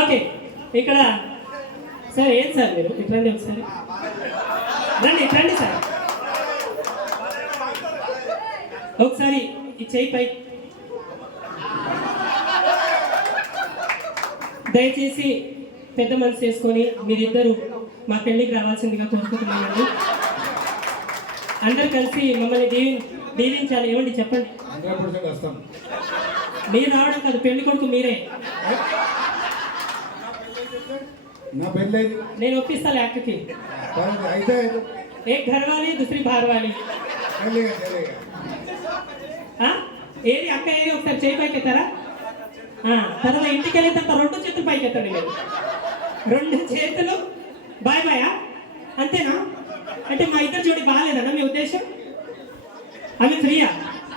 Okay, ఇక్కడ sir ఏం sir మీరు ఇట్రండి ఒకసారి రండి, ఇట్రండి సార్ ఒకసారి ఈ చేయి పై. దయచేసి పెద్ద మనసు చేసుకొని మీరిద్దరూ మా పెళ్ళికి రావాల్సిందిగా కోరుకుంటున్నానండి. అందరు కలిసి మమ్మల్ని దీవించాలి. ఏమండి చెప్పండి. మీరు రావడం కాదు, పెళ్లి కొడుకు మీరే. నేను ఒప్పిస్తాను అక్కకి. एक घर वाली दूसरी बाहर वाली. ఏది అక్క ఏది ఒకసారి చేయి పైకి ఎత్తారా? తర్వాత ఇంటికి వెళ్ళిన తర్వాత 2 చేతులు పైకి ఎత్తండి. మీరు 2 చేతులు బాయ్ బాయా, అంతేనా? అంటే మా ఇద్దరు జోడి బాగాలేదన్నా మీ ఉద్దేశం? అవి ఫ్రీయా?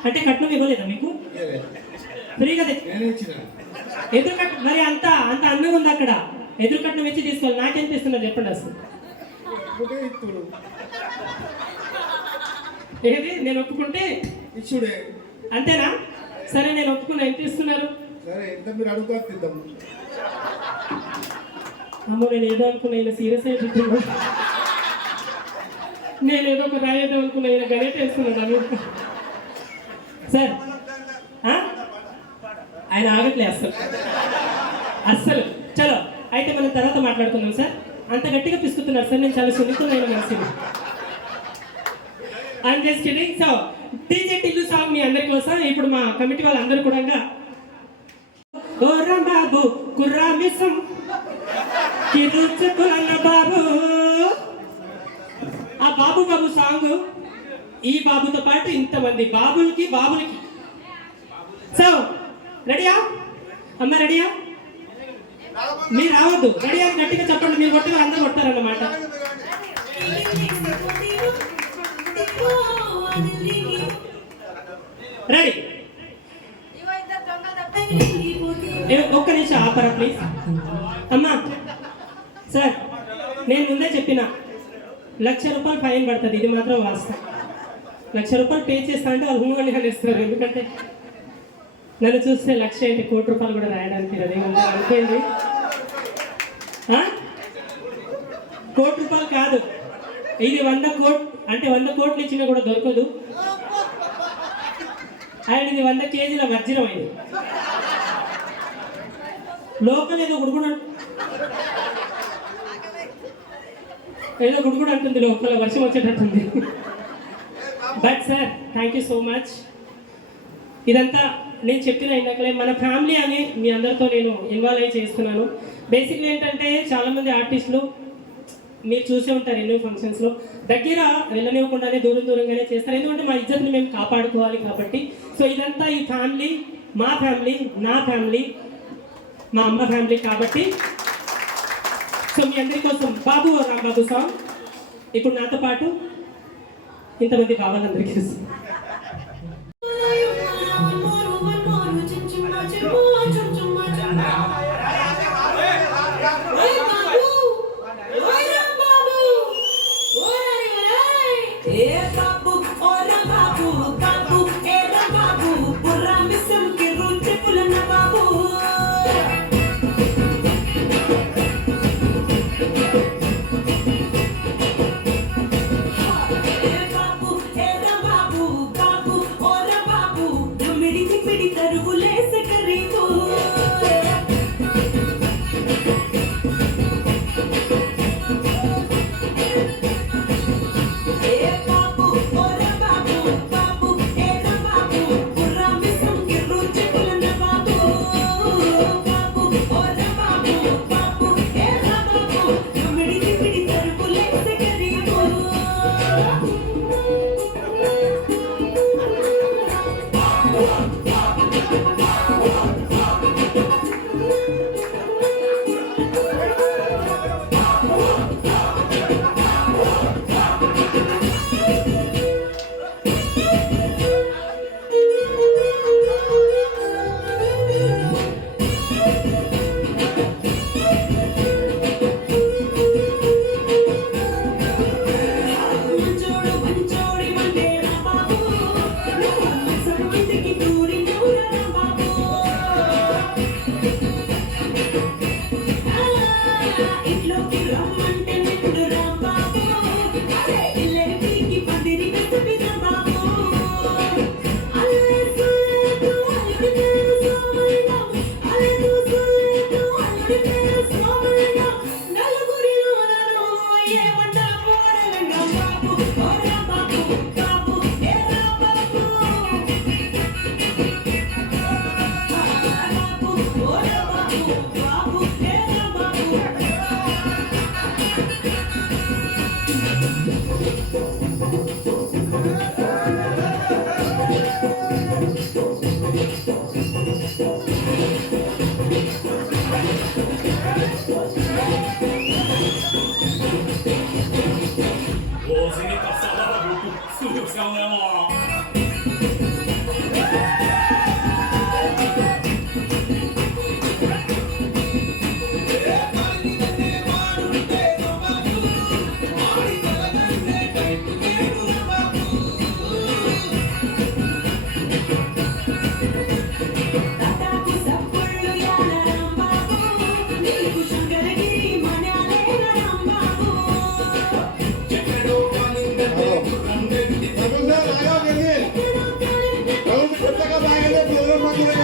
అంటే కట్నం ఇవ్వలేదా మీకు? ఫ్రీగా ఎదురు కట్నం మరి అంత అందంగా ఉంది అక్కడ. ఎదురు కట్నం ఇచ్చి తీసుకోవాలి. నాకెంత ఇస్తున్నారు చెప్పండి అసలు. ఏది నేను ఒప్పుకుంటే ఇచ్చుడే, అంతేనా? సరే నేను ఒప్పుకున్నా. ఎంత ఇస్తున్నారు? అమ్మో, నేను ఏదో అనుకున్నా ఈయన సీరియస్ అయిపోతున్నా. నేను ఏదో ఒక రాయేద్దాం అనుకున్నా, ఈయన గణేట్ వేస్తున్నాడు. సార్ ఆయన ఆగట్లే అస్సలు. చలో అయితే మనం తర్వాత మాట్లాడుకుందాం సార్. అంత గట్టిగా పిసుకుతున్నారు సార్, నేను చాలా సున్నితమైన మనిషి. I'm just kidding. So DJ Tillu song మీ అందరి కోసం. ఇప్పుడు మా కమిటీ వాళ్ళందరూ కూడా ఓ రాంబాబు కుర్రా మిసం కిరుచుకున్న బాబు, ఆ బాబు బాబు సాంగ్ ఈ బాబుతో పాటు ఇంతమంది బాబులకి. సో రెడీయా అమ్మ? రెడీయా? మీరు రావద్దు. రెడీ అని గట్టిగా చెప్పండి. మీరు కొట్టి అందరూ కొట్టారన్నమాట. రెడీ? ఒక్క నిమిషం ఆపరా ప్లీజ్. అమ్మా సార్, నేను ముందే చెప్పిన 1,00,000 రూపాయలు ఫైన్ పడుతుంది. ఇది మాత్రం వాస్తవం. 1,00,000 రూపాయలు పే చేస్తా అంటే వాళ్ళు హూమని ఇస్తారు. ఎందుకంటే నన్ను చూస్తే 1,00,000 ఏంటి, 1,00,00,000 రూపాయలు కూడా రాయడానికి అదే అనుకోండి. 1,00,00,000 రూపాయలు కాదు, ఇది 100 కోట్లు. అంటే 100 కోట్లు ఇచ్చినా కూడా దొరకదు. అండ్ ఇది 100 కేజీల వజ్రం. అయింది లోకల్ ఏదో గుడుగుడు అంటుంది. లోకల్ వర్షం వచ్చేటట్టుంది. But sir thank you so much. ఇదంతా నేను చెప్పిన ఇందాకలే మన ఫ్యామిలీ అని మీ అందరితో నేను ఇన్వాల్వ్ అయ్యి చేస్తున్నాను. బేసిక్లీ ఏంటంటే చాలామంది ఆర్టిస్టులు మీరు చూసే ఉంటారు ఎన్నో ఫంక్షన్స్లో దగ్గర వెళ్ళనివ్వకుండానే దూరంగానే చేస్తారు. ఎందుకంటే మా ఇజ్జత్ని మేము కాపాడుకోవాలి కాబట్టి. సో ఇదంతా ఈ ఫ్యామిలీ, మా ఫ్యామిలీ, నా ఫ్యామిలీ, మా అమ్మ ఫ్యామిలీ కాబట్టి. సో మీ అందరి కోసం బాబు రాంబాబు సాంగ్ ఇప్పుడు నాతో పాటు ఇంతమంది బాబాలందరికీ. Babu,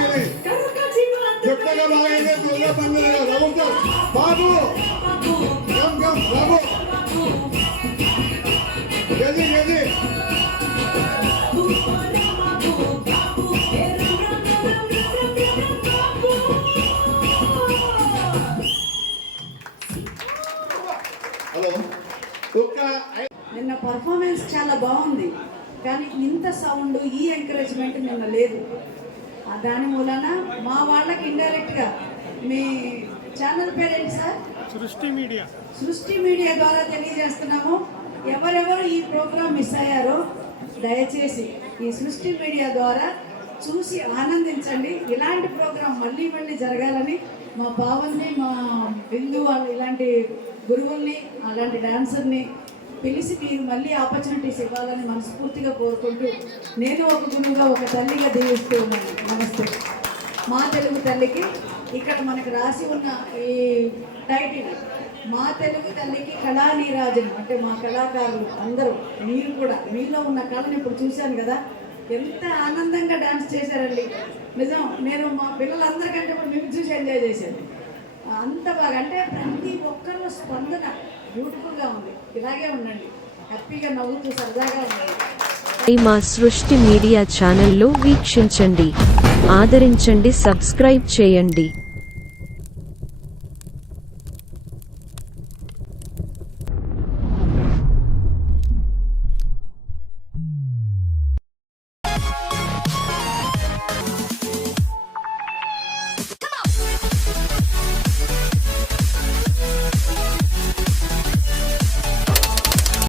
బాగానే చెప్తగా బాగానే త్వరగా పని రఘుతారు బాబు కమ్ కమ్ బాబు గది గది హలో నిన్న పర్ఫార్మెన్స్ చాలా బాగుంది, కానీ ఇంత సౌండ్ ఈ ఎంకరేజ్మెంట్ నిన్న లేదు. దాని మూలన మా వాళ్ళకి ఇండైరెక్ట్గా మీ ఛానల్ పేరేంటి సార్? సృష్టి మీడియా ద్వారా తెలియజేస్తున్నాము. ఎవరెవరు ఈ ప్రోగ్రాం మిస్ అయ్యారో దయచేసి ఈ సృష్టి మీడియా ద్వారా చూసి ఆనందించండి. ఇలాంటి ప్రోగ్రాం మళ్ళీ మళ్ళీ జరగాలని మా భావన్ని, మా బిందు వాళ్ళు ఇలాంటి గురువుల్ని, అలాంటి డాన్సర్ని పిలిచి మీరు మళ్ళీ ఆపర్చునిటీస్ ఇవ్వాలని మనస్ఫూర్తిగా కోరుకుంటూ, నేను ఒక గురువుగా, ఒక తల్లిగా దీవిస్తూ ఉన్నాను. నమస్తే. మా తెలుగు తల్లికి ఇక్కడ మనకు రాసి ఉన్న ఈ టైటిల్, మా తెలుగు తల్లికి కళానీరాజనం, అంటే మా కళాకారులు అందరూ, మీరు కూడా మీలో ఉన్న కళను ఇప్పుడు చూశాను కదా, ఎంత ఆనందంగా డాన్స్ చేశారండి. నిజం, నేను మా పిల్లలందరికంటే ఇప్పుడు మీకు చూసి ఎంజాయ్ చేశాను. అంత బాగా, అంటే ప్రతి ఒక్కరిలో స్పందన బ్యూటిఫుల్గా ఉంది. ఇలాగే ఉండండి, హ్యాపీగా నవ్వుతూ సరదాగా ఉండండి. మా సృష్టి మీడియా ఛానల్లో వీక్షించండి, ఆదరించండి, సబ్స్క్రైబ్ చేయండి.